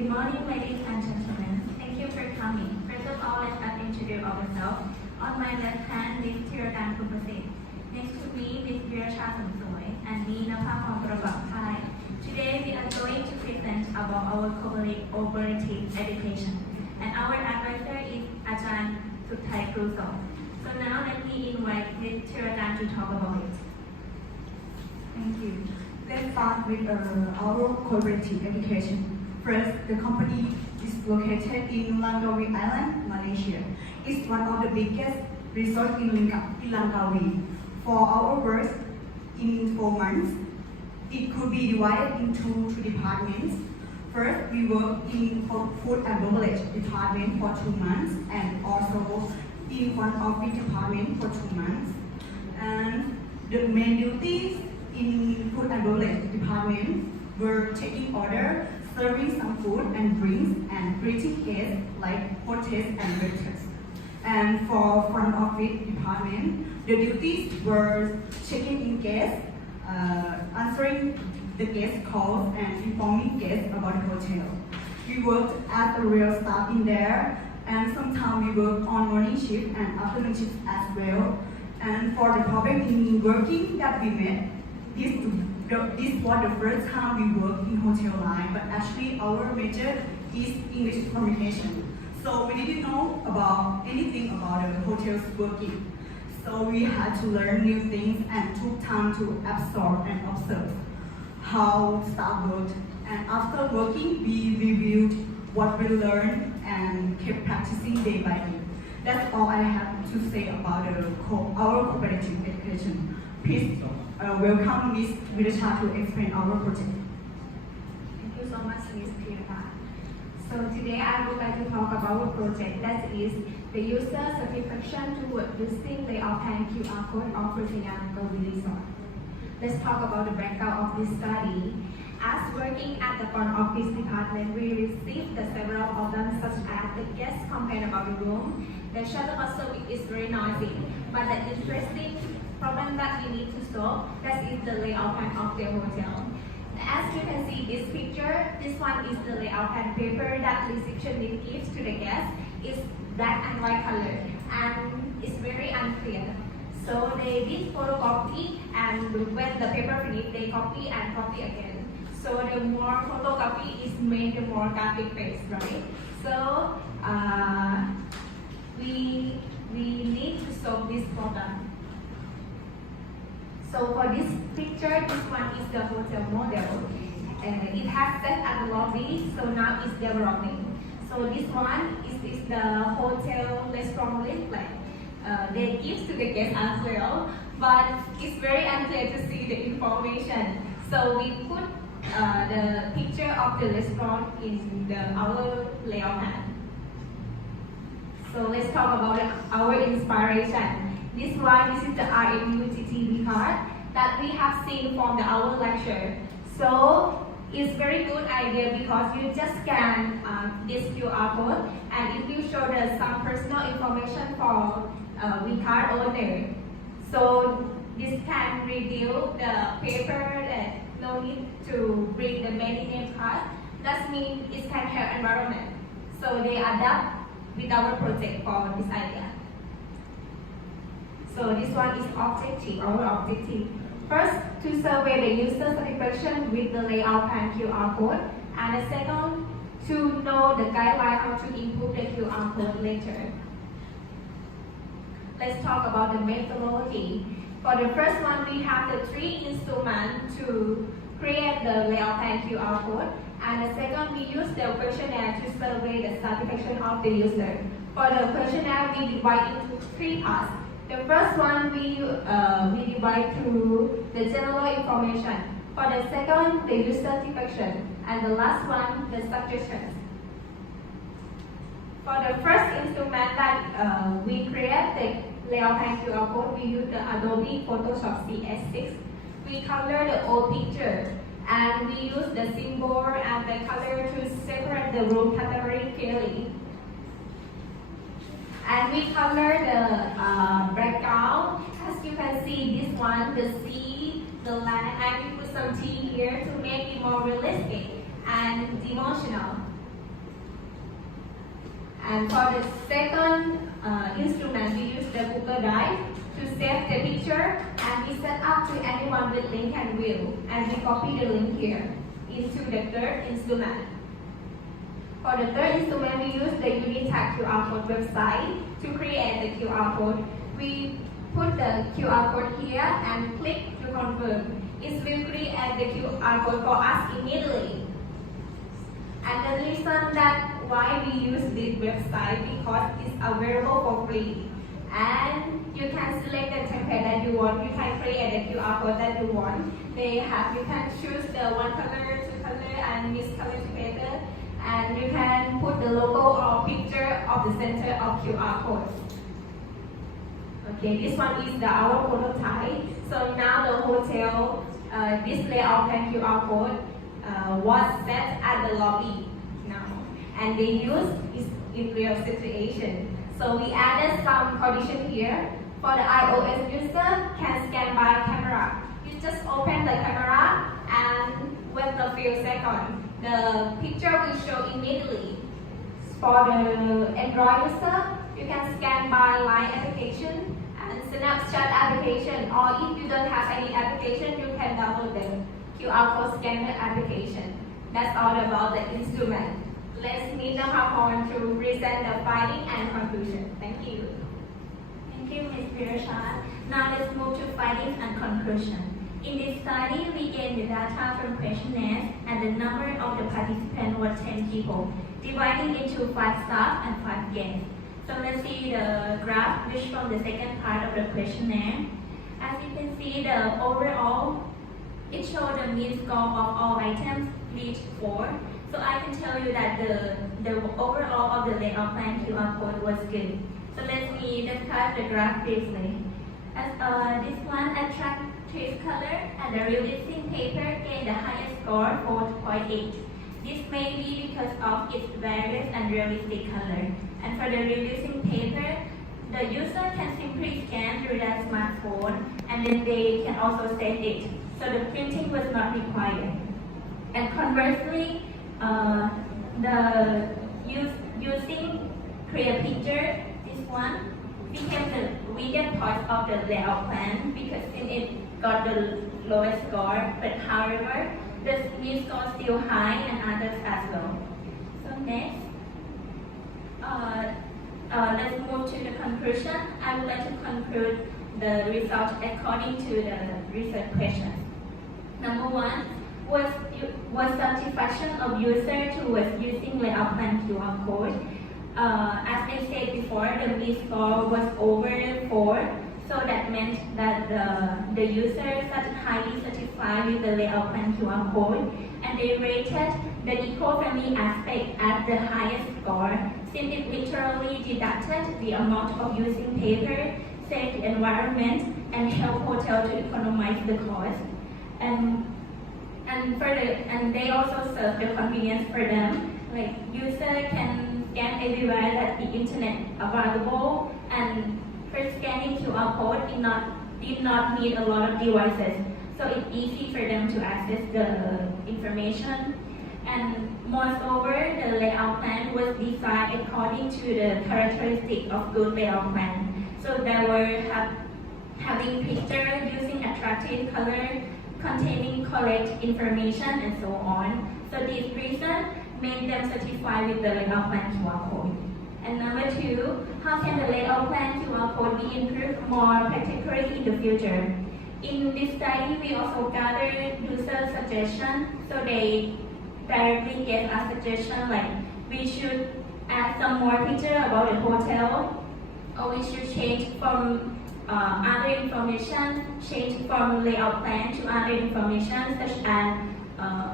Good morning, ladies and gentlemen. Thank you for coming. First of all, let us introduce ourselves. On my left hand is Thiradan Kupasit. Next to me is Viracha Samsoy and me, Napapon Prabhapai. Today, we are going to present about our cooperative education. And our advisor is Ajahn Suthai Kruso. So now let me invite Ms. Thiradan to talk about it. Thank you. Let's start with our cooperative education. First, the company is located in Langkawi Island, Malaysia. It's one of the biggest resorts in Langkawi. For our work in 4 months, it could be divided into 2 departments. First, we work in food and beverage department for 2 months and also in front office department for 2 months. And the main duties in food and beverage department were taking order, serving some food and drinks, and greeting guests like hostess and waiters. And for front office department, the duties were checking in guests, answering the guest calls, and informing guests about the hotel. We worked as a real staff in there, and sometimes we worked on morning shift and afternoon shift as well. And for the problem in working that we met, this was the first time we worked in hotel line, but actually our major is English communication. So we didn't know about anything about the hotels working. So we had to learn new things and took time to absorb and observe how staff worked. And after working, we reviewed what we learned and kept practicing day by day. That's all I have to say about our cooperative education. Please welcome Ms. Viracha to explain our project. Thank you so much, Ms. Thiradan. So today I would like to talk about a project that is the user satisfaction toward visiting layout and QR code of Langkawi Resort. Let's talk about the background of this study. As working at the front office department, we received several problems such as the guests complain about the room, the shuttle bus service is very noisy, but the interesting problem that we need to solve, that is the layout plan of the hotel. As you can see this picture, this one is the layout plan paper that receptionist gives to the guests. It's black and white color and it's very unclear. So they did photocopy, and when the paper finished, they copy and copy again. So the more photocopy is made, the more graphic based, right? So we need to solve this problem. So for this picture, this one is the hotel model. It has set at the lobby, so now it's developing. So this one is the hotel restaurant leaflet. They give to the guests as well, but it's very unclear to see the information. So we put the picture of the restaurant in our layout plan. So let's talk about our inspiration. This is the RMUTTV card that we have seen from our lecture. So it's very good idea because you just scan this QR code, and if you show some personal information for V card owner, so this can reduce the paper that no need to bring the many name cards. That means it can help environment. So they adapt with our project for this idea. So this one is our objective. First, to survey the user satisfaction with the layout and QR code. And the second, to know the guideline how to improve the QR code later. Let's talk about the methodology. For the first one, we have the 3 instruments to create the layout and QR code. And the second, we use the questionnaire to survey the satisfaction of the user. For the questionnaire, we divide into 3 parts. The first one, we divide through the general information. For the second, the user satisfaction. And the last one, the suggestions. For the first instrument that we create the layout and QR code, we use the Adobe Photoshop CS6. We color the old picture, and we use the symbol and the color to separate the room category clearly. And we color the background. As you can see, this one, the sea, the land, and we put some tea here to make it more realistic and emotional. And for the second instrument, we use the Google Drive to save the picture, and we set up to anyone with link and view, and we copy the link here into the third instrument. For the third instrument, we use the Unitag QR code website to create the QR code. We put the QR code here and click to confirm. It will create the QR code for us immediately. And the reason that why we use this website because it's available for free. And you can select the template that you want. You can create the QR code that you want. You can choose the one color, two color, and mix color together. And you can put the logo or picture of the center of QR code. Okay, this one is our prototype. So now the hotel display our plan QR code was set at the lobby now, and they use is in real situation. So we added some condition here. For the iOS user, can scan by camera. You just open the camera and wait a few seconds. The picture will show immediately. For the Android user, you can scan by Line application and Snapchat application, or if you don't have any application, you can download the QR code scanner application. That's all about the instrument. Let's meet the PowerPoint to present the finding and conclusion. Thank you. Thank you, Ms. Virashat. Now let's move to findings and conclusion. In this study, we gained the data from questionnaires, and the number of the participants was 10 people, dividing into 5 staff and 5 guests. So let's see the graph, which from the second part of the questionnaire. As you can see, the overall, it shows the mean score of all items reached 4. So I can tell you that the overall of the layout plan QR code was good. So let me discuss the graph briefly. As this one, attractive color and the realistic paper gained the highest score, 4.8. This may be because of its various and realistic color. And for the realistic paper, the user can simply scan through their smartphone, and then they can also save it. So the printing was not required. And conversely, using clear picture, this one became the weakest part of the layout plan because it got the lowest score. But however, the mean score still high and others as well. So next, let's move to the conclusion. I would like to conclude the results according to the research questions. Number 1 was satisfaction of user towards using layout plan QR code. As I said before, the mean score was over 4, so that meant that the user is highly satisfied with the layout plan QR code, and they rated the eco-friendly aspect as the highest score, since it literally deducted the amount of using paper, saved the environment, and helped hotel to economize the cost. And they also serve the convenience for them. Like user can scan everywhere that the internet available, and for scanning QR code did not need a lot of devices, so it's easy for them to access the information. And moreover, the layout plan was designed according to the characteristics of good layout plan. So they were having pictures using attractive color, containing correct information, and so on. So this reason made them satisfied with the layout plan QR code. And number 2, how can the layout plan QR code be improved more practically in the future? In this study, we also gathered user suggestions. So they directly gave us suggestions like we should add some more picture about the hotel, or we should change from other information, change from layout plan to other information such as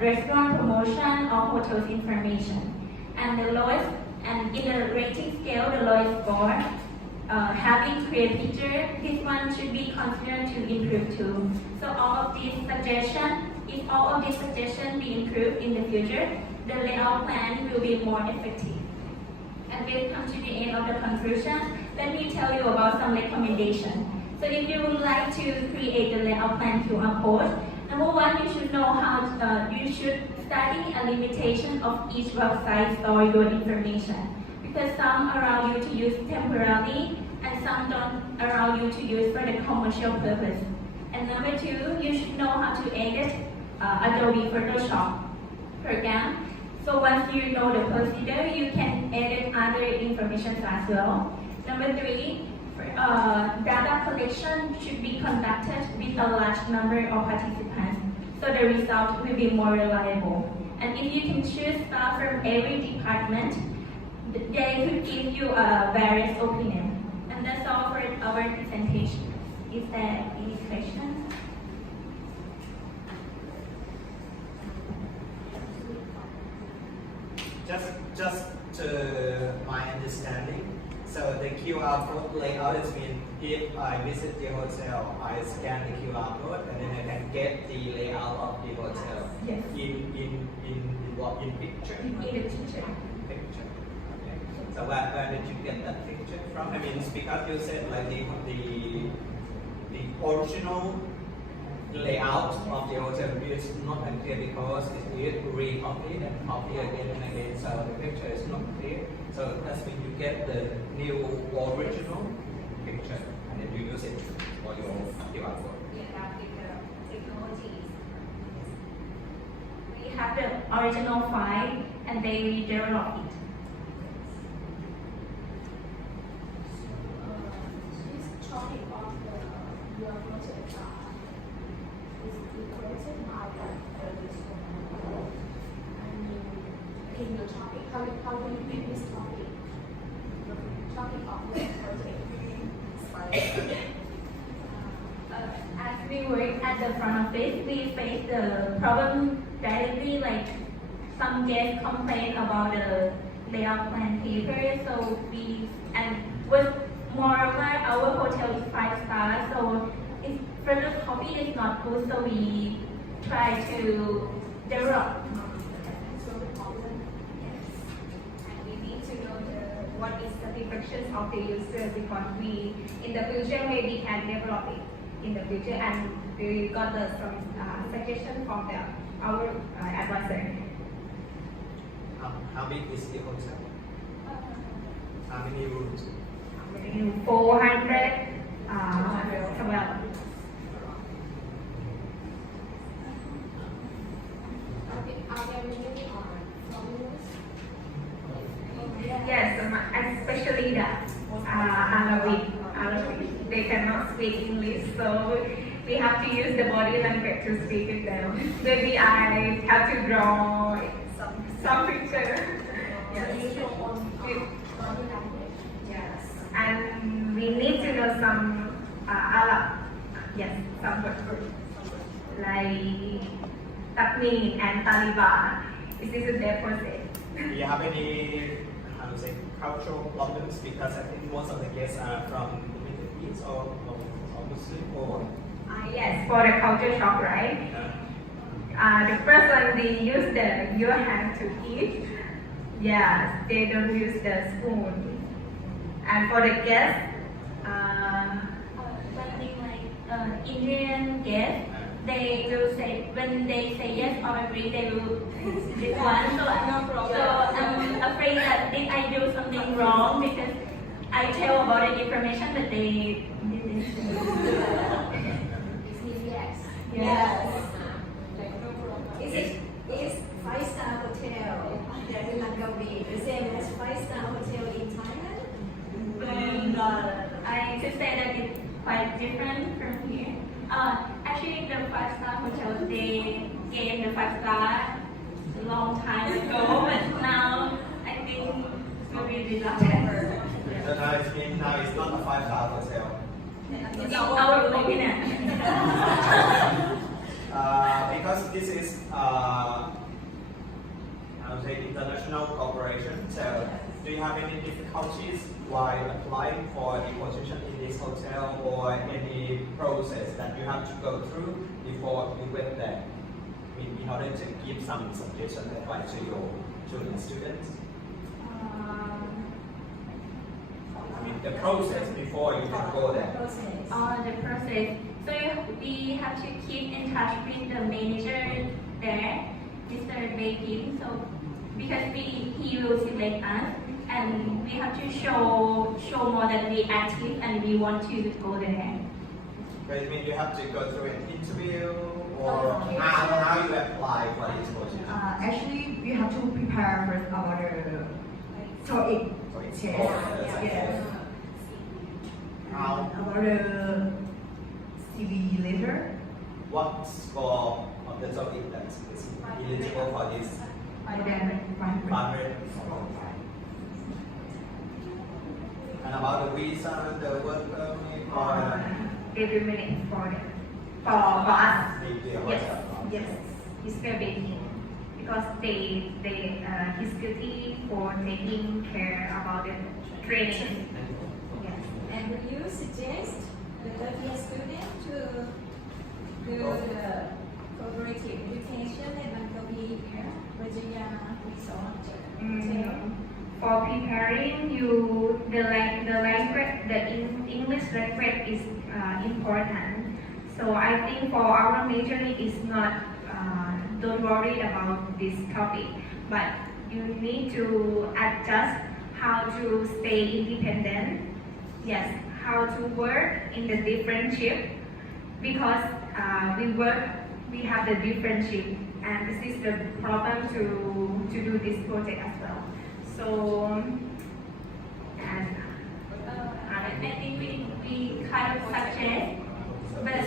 restaurant promotion or hotels information. And the lowest, and in the rating scale, the lowest score, having clear picture, this one should be considered to improve too. So all of these suggestions, if all of these suggestions be improved in the future, the layout plan will be more effective. And we've come to the end of the conclusion. Let me tell you about some recommendations. So if you would like to create the layout plan QR code, number 1, you should know how you should study a limitation of each website store your information. because some allow you to use temporarily and some don't allow you to use for the commercial purpose. And number two, you should know how to edit Adobe Photoshop program. So once you know the procedure, you can edit other information as well. Number three, data collection should be conducted with a large number of participants, so the result will be more reliable. And if you can choose staff from every department, they could give you a various opinion. And that's all for our presentation. Is there any questions? Just to my understanding, so the QR code layout is mean if I visit the hotel, I scan the QR code and then I can get the layout of the hotel. Yes. In what, in picture? In the picture. Picture. Okay. So where did you get that picture from? I mean, it's because you said like the original layout of the hotel is not clear because it's re-copied and copied again and again, so the picture is not clear. So that's when you get the new original picture and then you use it for your QR code. We have the original file and they redevelop it. This topic of your project is created by this and in your topic, how do you read this topic? Topic of your project. As we work at the front office, we face the problem directly, like some guests complain about the layout plan paper, so moreover, our hotel is 5 stars, so if further copy is not good, so we try to develop. So the problem, and we need to know what is the preferences of the user because we, in the future, maybe can develop it in the future, and we got some suggestion from our advisor. How big is the hotel? How many rooms? 400 well. Are there many foreigners? Yes, especially the Arabic. They cannot speak English, so we have to use the body language to speak with them. Maybe I have to draw some picture. Yes. Yes. And we need to know some Arab. Yes, some words like Takmin and Taliban. Is this their process? Do you have any, how to say, cultural problems? Because I think most of the guests are from the Middle East or Muslim or. Yes, for the culture shock, right? The first one they use your hand to eat. Yes, they don't use the spoon. And for the guests, Something like Indian guests, they will say, when they say yes or agree, they will this one. So I'm afraid that if I do something wrong because I tell about the information, but they did this. Yes. Is 5-star hotel there in Langkawi the same as 5-star hotel in Thailand? I could say that it's quite different from here. Actually, the 5-star hotels, they gave the 5-star a long time ago, but now I think will be deducted. So now it's not a 5-star hotel. In our opinion. Because this is I would say international cooperation. So do you have any difficulties while applying for the position in this hotel or any process that you have to go through before you went there in order to give some suggestion advice to your students? I mean the process before you can go there. The process. So we have to keep in touch with the manager there, Mr. Baking. So because he will select us, and we have to show more that we active and we want to go there. But it means you have to go through an interview or how you apply for this position? Actually, we have to prepare first about the TOEIC test. Yes. How, About the CV letter. what score of the TOEIC that is eligible for this? More than 100. 100. And about the visa, the work permit, or They will manage for us. the Yes, hotel? yes, it's still waiting because they difficulty for taking care about the training. Yes. And will you suggest the third-year student to do the cooperative education at Langkawi Virginia Resort Hotel? For preparing you, the language, English language is important. So I think for our majoring is not, don't worry about this topic, but you need to adjust how to stay independent. Yes, how to work in the different shift because we have the different shift, and this is the problem to do this project as well. So, and I think we kind of suggest, but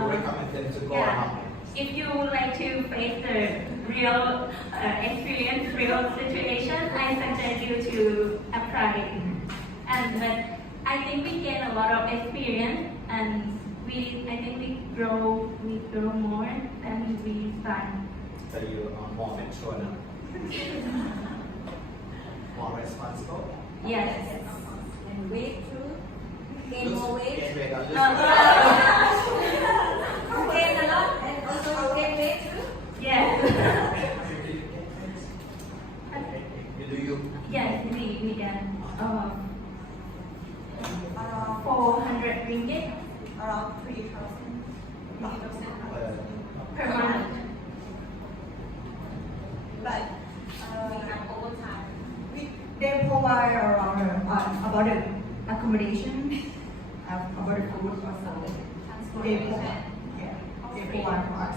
You recommend them to go yeah, out? if you would like to face the real experience, real situation, I suggest you to apply. But I think we gain a lot of experience, and I think we grow more than we start. So you are more mature now? More responsible? Yes. And weight too? Gain more weight? Gain weight or lose No, weight? Gain a lot and also gain weight too? Yes. Do you? Yes, we can. 400 ringgit Around 3,000. per month. But They provide around about the accommodation, about the food also. They provide for us.